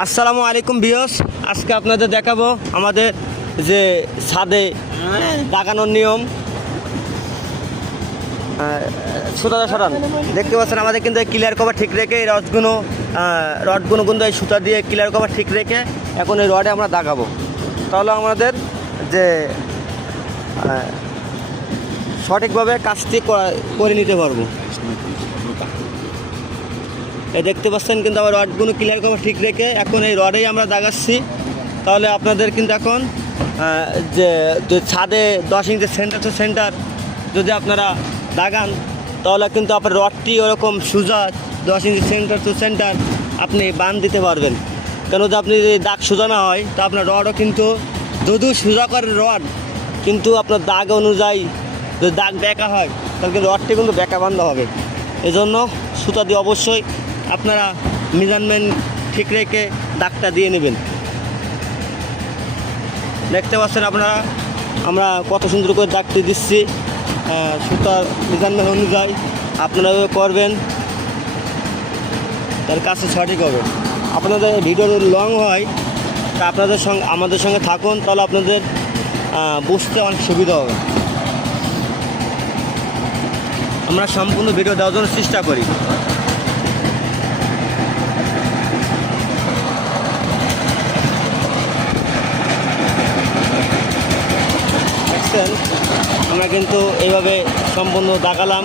আসসালামু আলাইকুম ভিউয়ার্স, আজকে আপনাদের দেখাবো আমাদের যে ছাদে লাগানোর নিয়ম। সুতাটা সরান, দেখতে পাচ্ছেন আমাদের কিন্তু ক্লিয়ার কভার ঠিক রেখে এই রডগুলো কিন্তু এই সুতা দিয়ে ক্লিয়ার কভার ঠিক রেখে এখন এই রডে আমরা দাগাবো। তাহলে আমাদের যে সঠিকভাবে কাজটি করে নিতে পারবো। এই দেখতে পাচ্ছেন কিন্তু আমার রডগুলো ক্লিয়ার কভার ঠিক রেখে এখন এই রডেই আমরা দাগাচ্ছি। তাহলে আপনাদের কিন্তু এখন যে ছাদে 10 ইঞ্চি সেন্টার টু সেন্টার যদি আপনারা দাগান তাহলে কিন্তু আপনার রডটি ওরকম সোজা 10 ইঞ্চি সেন্টার টু সেন্টার আপনি বান দিতে পারবেন। কেন যদি আপনি যদি দাগ সোজা না হয় তো আপনার রডও কিন্তু যদিও সোজা করে রড কিন্তু আপনার দাগ অনুযায়ী যদি দাগ বেঁকা হয় তাহলে কিন্তু রডটি কিন্তু বেঁকা বান্ধা হবে। এজন্য সুতা দিয়ে অবশ্যই আপনারা মেজারমেন্ট ঠিক রেখে দাগটা দিয়ে নেবেন। দেখতে পাচ্ছেন আপনারা আমরা কত সুন্দর করে দাগটি দিচ্ছি সুতার মেজারমেন্ট অনুযায়ী। আপনারা করবেন তার কাছে সঠিক হবে। আপনাদের ভিডিও যদি লং হয় তা আপনাদের সঙ্গে আমাদের সঙ্গে থাকুন, তাহলে আপনাদের বুঝতে অনেক সুবিধা হবে। আমরা সম্পূর্ণ ভিডিও দেওয়ার জন্য চেষ্টা করি। দেখছেন আমরা কিন্তু এইভাবে সম্পূর্ণ দাগালাম,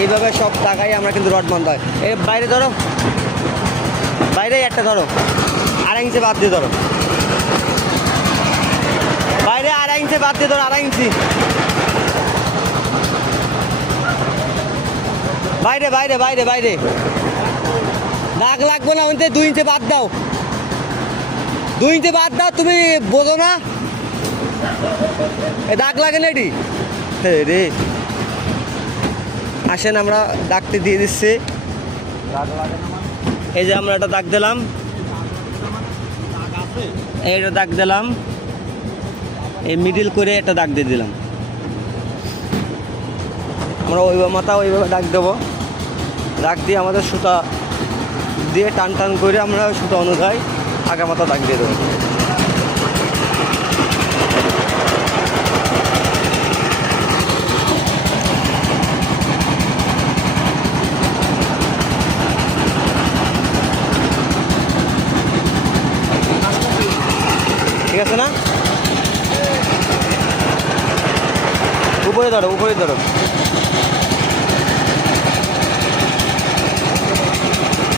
এইভাবে সব দাগাই আমরা কিন্তু রড বান্ধা হয়। এই বাইরে ধরো, বাইরে একটা ধরো, 2.5 ইঞ্চি বাদ দিয়ে ধরো, বাইরে 2.5 ইঞ্চি বাদ দিয়ে ধরো, 2.5 ইঞ্চি বাইরে বাইরে বাইরে বাইরে দাগ লাগবে না। ওইতে 2 ইঞ্চি বাদ দাও, 2 ইঞ্চি বাদ দাও। তুমি বোঝো না এ দাগ লাগে না এটি রে। আসেন আমরা দাগটি দিয়ে দিচ্ছি। এই যে আমরা একটা দাগ দিলাম, এইটা দাগ দিলাম, এই মিডিল করে একটা দাগ দিয়ে দিলাম। আমরা ওইভাবে মাথা ওইভাবে দাগ দেবো। দাগ দিয়ে আমাদের সুতা দিয়ে টান টান করে আমরা সুতা অনুযায়ী আগা মাথা দাগ দিয়ে দেবো। ঠিক আছে না? উপরে ধরো, উপরে ধরো।